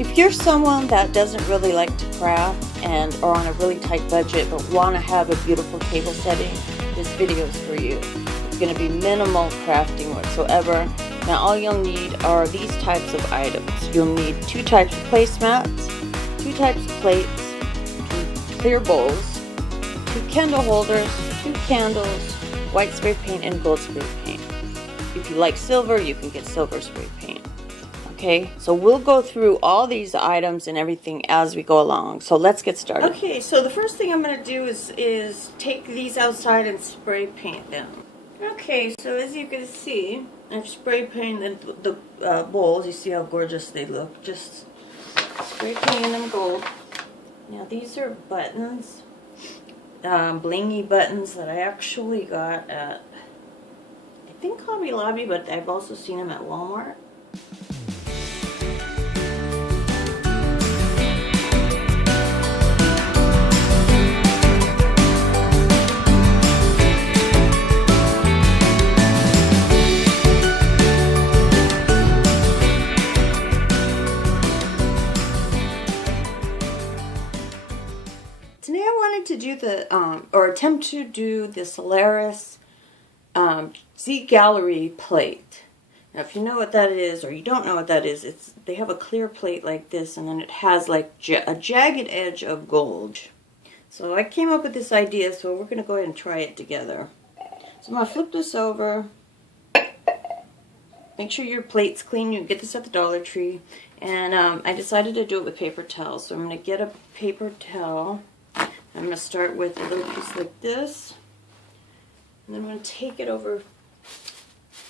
If you're someone that doesn't really like to craft and are on a really tight budget but want to have a beautiful table setting, this video is for you. It's going to be minimal crafting whatsoever. Now all you'll need are these types of items. You'll need 2 types of placemats, 2 types of plates, 2 clear bowls, 2 candle holders, 2 candles, white spray paint, and gold spray paint. If you like silver, you can get silver spray paint. Okay, so we'll go through all these items and everything as we go along. So let's get started. Okay, so the first thing I'm going to do is take these outside and spray paint them. Okay, so as you can see, I've spray painted the bowls. You see how gorgeous they look. Just spray painting them gold. Now these are buttons, blingy buttons that I actually got at, I think, Hobby Lobby, but I've also seen them at Walmart. Today I wanted to do the, or attempt to do the Solaris Z Gallery plate. Now if you know what that is, or you don't know what that is, they have a clear plate like this, and then it has like a jagged edge of gold. So I came up with this idea, so we're going to go ahead and try it together. So I'm going to flip this over. Make sure your plate's clean. You can get this at the Dollar Tree. And I decided to do it with paper towels. So I'm going to get a paper towel. I'm going to start with a little piece like this, and then I'm going to take it over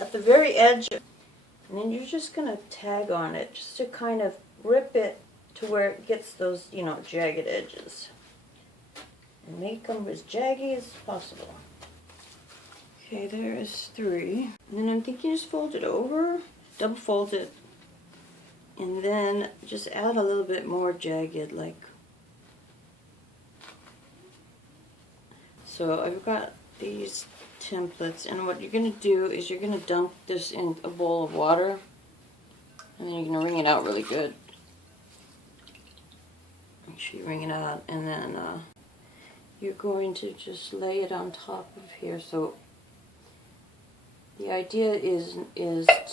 at the very edge, and then you're just going to tag on it just to kind of rip it to where it gets those, you know, jagged edges, and make them as jaggy as possible. Okay, there is 3, and then I'm thinking just fold it over, double fold it, and then just add a little bit more jagged, like. So I've got these templates, and what you're going to do is you're going to dunk this in a bowl of water, and then you're going to wring it out really good. Make sure you wring it out, and then you're going to just lay it on top of here. So the idea is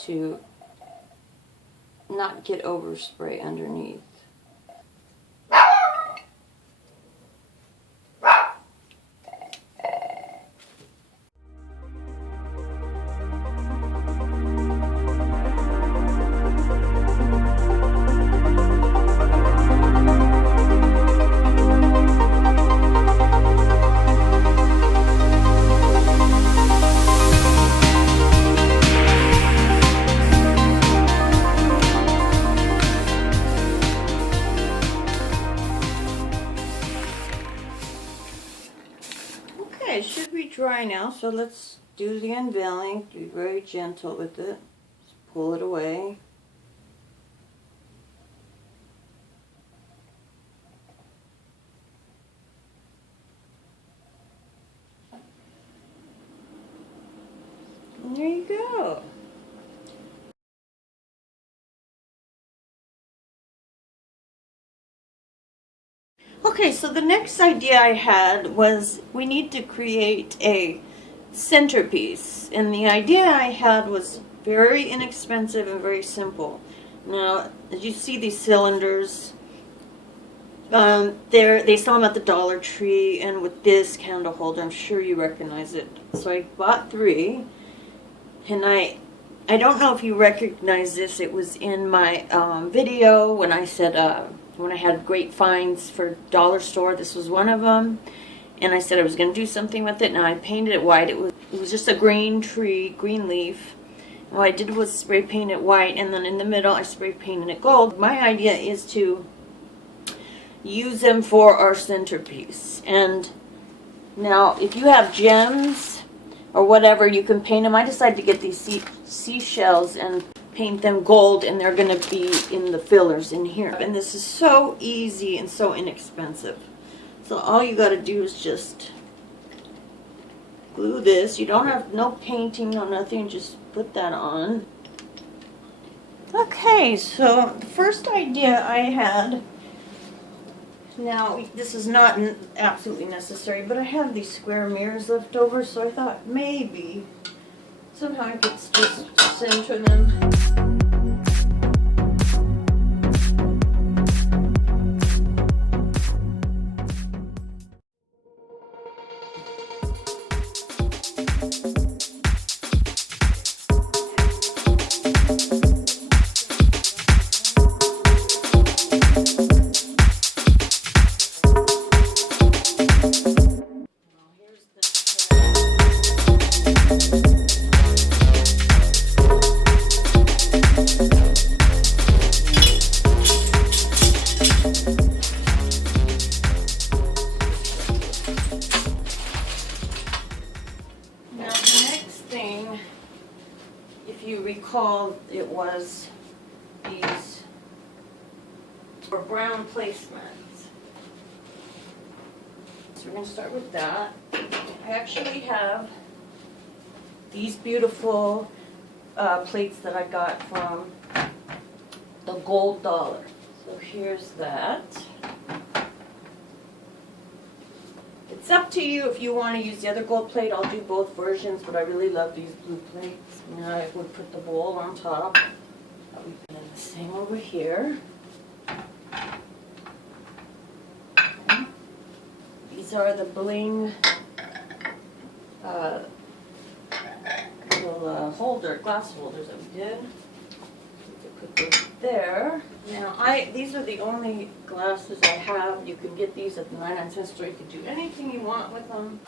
to not get overspray underneath. It should be dry now, so let's do the unveiling. Be very gentle with it. Just pull it away. And there you go. Okay, so the next idea I had was we need to create a centerpiece, and the idea I had was very inexpensive and very simple. Now, as you see these cylinders, they sell them at the Dollar Tree, and with this candle holder, I'm sure you recognize it. So I bought 3, and I don't know if you recognize this. It was in my video when I said when I had great finds for dollar store. This was one of them, and I said I was going to do something with it. Now I painted it white. It was just a green tree, green leaf. And what I did was spray paint it white, and then in the middle I spray painted it gold. My idea is to use them for our centerpiece. And now if you have gems or whatever, you can paint them. I decided to get these seashells and paint them gold, and they're going to be in the fillers in here. And this is so easy and so inexpensive. So all you got to do is just glue this. You don't have no painting, no nothing, just put that on. Okay, so the first idea I had, now this is not absolutely necessary, but I have these square mirrors left over, so I thought maybe somehow I could just center them. If you recall, it was these were brown placemats. So we're going to start with that. I actually have these beautiful plates that I got from the Gold Dollar. So here's that. It's up to you if you want to use the other gold plate. I'll do both versions, but I really love these blue plates. And I would put the bowl on top. And the same over here. Okay. These are the bling little glass holders that we did. Put those there. Now, these are the only glasses I have. You can get these at the 99-cent store. You can do anything you want with them.